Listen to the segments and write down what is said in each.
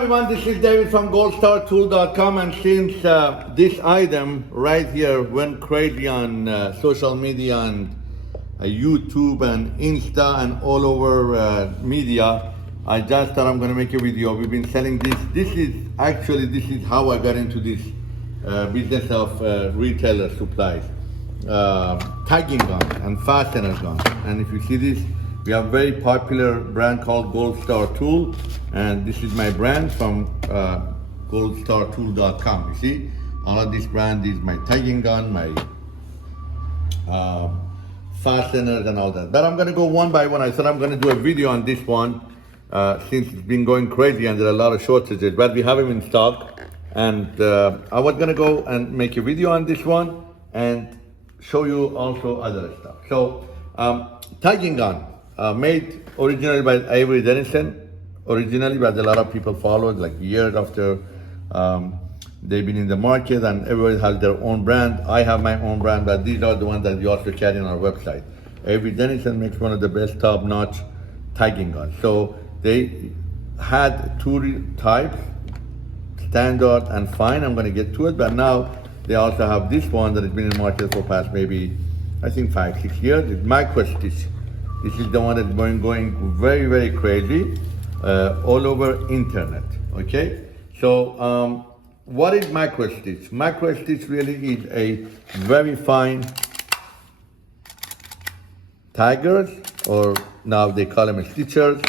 everyone, this is David from goldstartool.com, and since this item right here went crazy on social media and YouTube and Insta and all over media, I just thought I'm going to make a video. We've been selling this. This is how I got into this business of retailer supplies, tagging guns and fastener guns. And if you see this, we have a very popular brand called Goldstar Tool, and this is my brand from goldstartool.com. You see, all of this brand is my tagging gun, my fasteners and all that. But I'm gonna go one by one. I said I'm gonna do a video on this one since it's been going crazy and there are a lot of shortages, but we have them in stock. And I was gonna go and make a video on this one and show you also other stuff. So tagging gun. Made originally by Avery Dennison, but a lot of people followed like years after they've been in the market, and everybody has their own brand. I have my own brand, but these are the ones that we also carry on our website. Avery Dennison makes one of the best top-notch tagging guns. So they had two types, standard and fine. I'm going to get to it, but now they also have this one that has been in the market for past maybe, I think 5-6 years. It's micro stitch. This is the one that's going very, very crazy all over internet, okay? So what is micro stitch? Micro stitch really is a very fine taggers, or now they call them stitchers.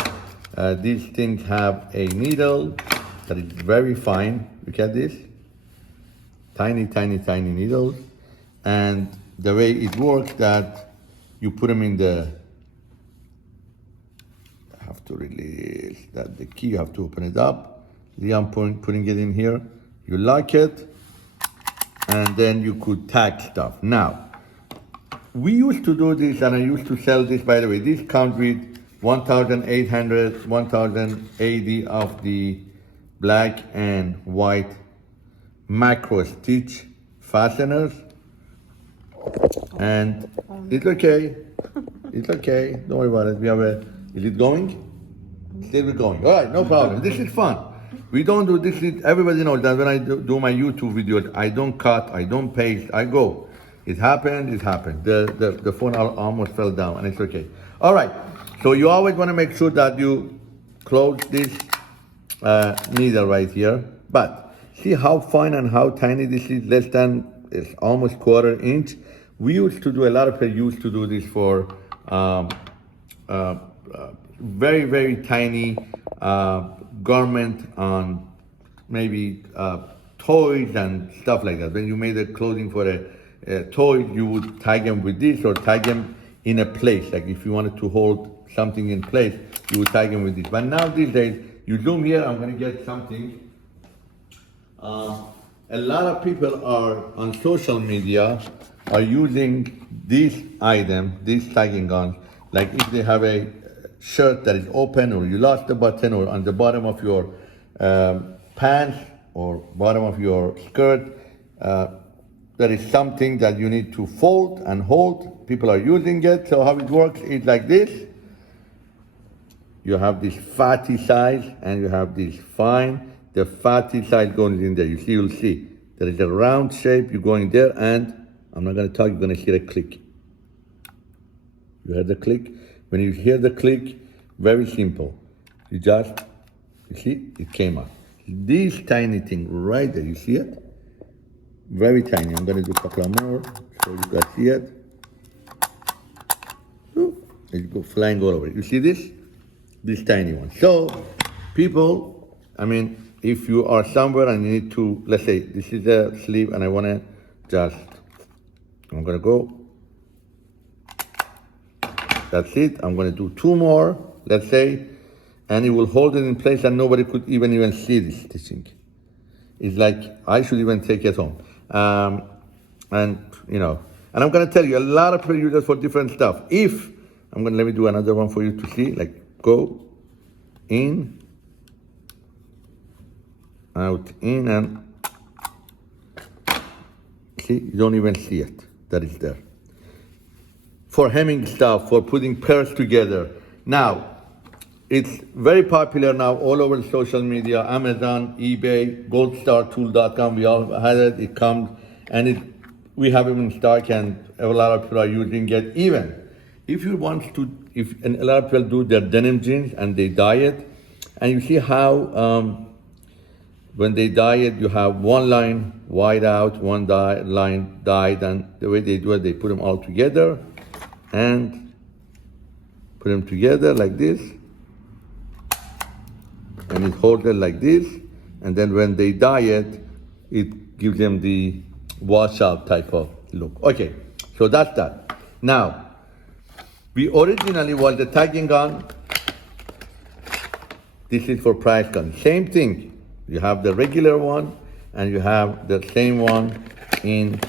These things have a needle that is very fine. Look at this. Tiny, tiny, tiny needles. And the way it works that you put them in the, have to release that the key, you have to open it up. I'm putting it in here. You lock it, and then you could tag stuff. Now, we used to do this, and I used to sell this, by the way. This comes with 1,800, 1,080 of the black and white macro stitch fasteners. And it's okay. It's okay. Don't worry about it. We have a, is it going? Still going. All right, no problem. This is fun. We don't do this. Everybody knows that when I do my YouTube videos, I don't cut, I don't paste, I go. It happened, it happened. The phone almost fell down, and it's okay. All right, so you always want to make sure that you close this needle right here. But see how fine and how tiny this is, less than, it's almost 1/4 inch. We used to do, a lot of people used to do this for very, very tiny garment on maybe toys and stuff like that. When you made a clothing for a toy, you would tag them with this or tag them in a place. Like if you wanted to hold something in place, you would tag them with this. But now these days, you zoom here, I'm gonna get something. A lot of people are on social media are using this item, this tagging gun, like if they have a shirt that is open, or you lost the button, or on the bottom of your pants or bottom of your skirt, there is something that you need to fold and hold. People are using it. So how it works is like this. You have this fatty side and you have this fine. The fatty side goes in there. You'll see. There is a round shape. You go in there, and I'm not going to talk. You're going to hear a click. You heard the click? When you hear the click, very simple. You see, it came out. This tiny thing right there, you see it? Very tiny. I'm gonna do a couple of more so you guys see it. It go flying all over. You see this? This tiny one. So, people, I mean, if you are somewhere and you need to, let's say this is a sleeve and I wanna I'm gonna go. That's it. I'm going to do 2 more, let's say, and it will hold it in place and nobody could even see this stitching. It's like I should even take it home. And you know, and I'm going to tell you, a lot of people use it for different stuff. Let me do another one for you to see, like go in, out, in, and see, you don't even see it, that is there. For hemming stuff, for putting pairs together. Now, It's very popular now all over social media, Amazon, eBay, goldstartool.com. We all had it. It comes and we have it in stock, and a lot of people are using it. Even if you want to, a lot of people do their denim jeans and they dye it, and you see how when they dye it, you have one line white out, one line dyed, and the way they do it, they put them all together and put them together like this, and it holds it like this, and then when they dye it, it gives them the washout type of look. Okay, so that's that. Now, we originally was the tagging gun. This is for price gun. Same thing. You have the regular one, and you have the same one in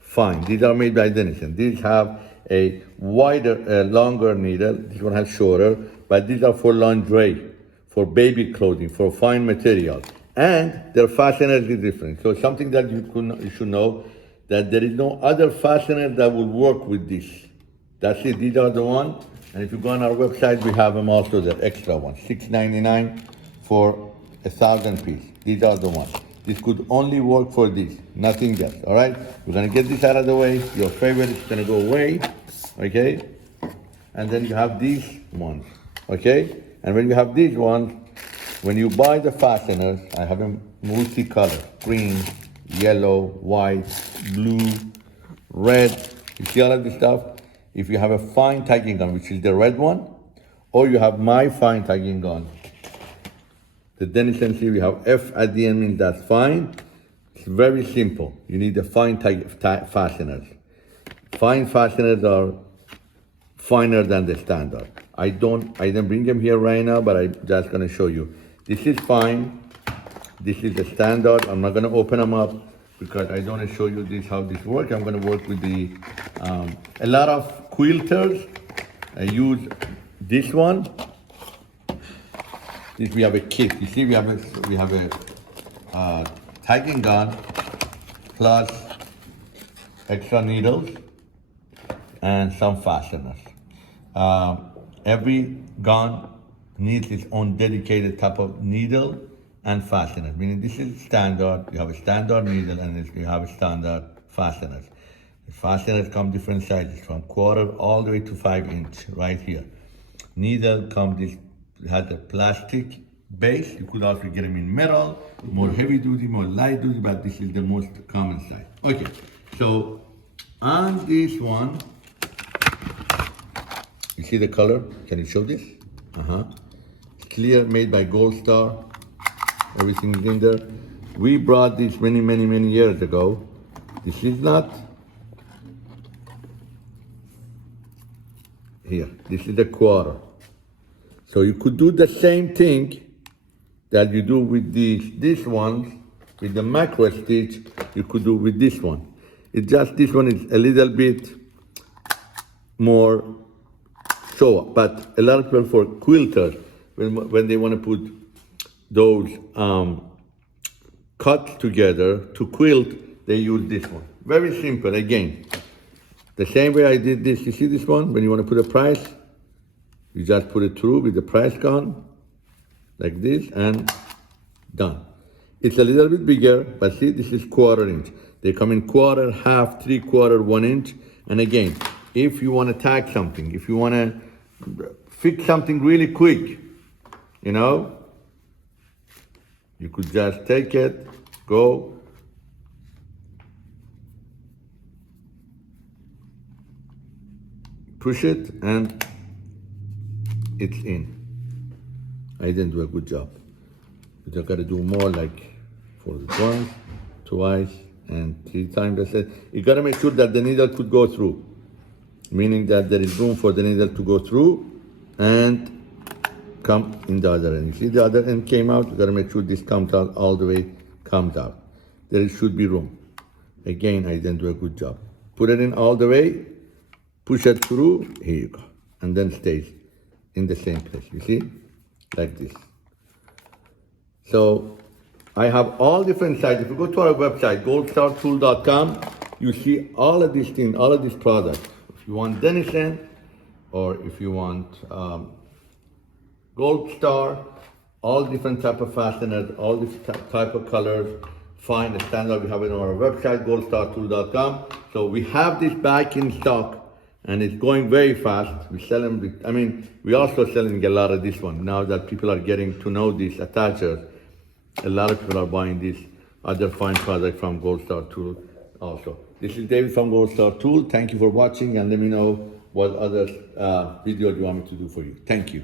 fine. These are made by Dennison. These have a wider, longer needle. This one has shorter, but these are for lingerie, for baby clothing, for fine material. And their fasteners is different. So something that you should know, that there is no other fastener that will work with this. That's it, these are the ones. And if you go on our website, we have them also, the extra ones, $6.99 for 1,000 pieces. These are the ones. This could only work for this, nothing else, all right? We're gonna get this out of the way. Your favorite is gonna go away, okay? And then you have these ones, okay? And when you have these ones, when you buy the fasteners, I have them multicolor, green, yellow, white, blue, red. You see all of this stuff? If you have a fine tagging gun, which is the red one, or you have my fine tagging gun, the Dennison series, we have F at the end, means that's fine. It's very simple. You need the fine fasteners. Fine fasteners are finer than the standard. I didn't bring them here right now, but I'm just gonna show you. This is fine. This is the standard. I'm not gonna open them up because I don't want to show you this, how this works. I'm gonna work with the, a lot of quilters use this one. This, we have a kit. You see, we have a tagging gun plus extra needles and some fasteners. Every gun needs its own dedicated type of needle and fasteners. Meaning this is standard. You have a standard needle and you have a standard fasteners. The fasteners come different sizes, from quarter all the way to 5-inch right here. Needle comes this. It has a plastic base. You could also get them in metal, more heavy duty, more light duty, but this is the most common size. Okay, so on this one, you see the color? Can you show this? Clear, made by Goldstar. Everything is in there. We brought this many years ago. This is not here. This is the quarter. So you could do the same thing that you do with this one, with the macro stitch, you could do with this one. It's just this one is a little bit more show up, but a lot of people for quilters, when they want to put those cuts together to quilt, they use this one. Very simple, again. The same way I did this, you see this one? When you want to put a price, you just put it through with the price gun, like this, and done. It's a little bit bigger, but see, this is 1/4 inch. They come in 1/4, half, 3/4, 1 inch. And again, if you want to tag something, if you want to fix something really quick, you know, you could just take it, go, push it, and it's in. I didn't do a good job. But I gotta do more, like for once, twice, and 3 times. I said, you gotta make sure that the needle could go through, meaning that there is room for the needle to go through and come in the other end. You see the other end came out, you gotta make sure this comes out all the way, comes out. There should be room. Again, I didn't do a good job. Put it in all the way, push it through, here you go. And then stays in the same place, you see? Like this. So I have all different sizes. If you go to our website, goldstartool.com, you see all of these things, all of these products. If you want Dennison, or if you want Goldstar, all different type of fasteners, all different type of colors. Find the standard we have it on our website, goldstartool.com. So we have this back in stock and it's going very fast. We sell them, we also selling a lot of this one. Now that people are getting to know these attachers, a lot of people are buying this other fine product from Goldstar Tool also. This is David from Goldstar Tool. Thank you for watching and let me know what other videos you want me to do for you. Thank you.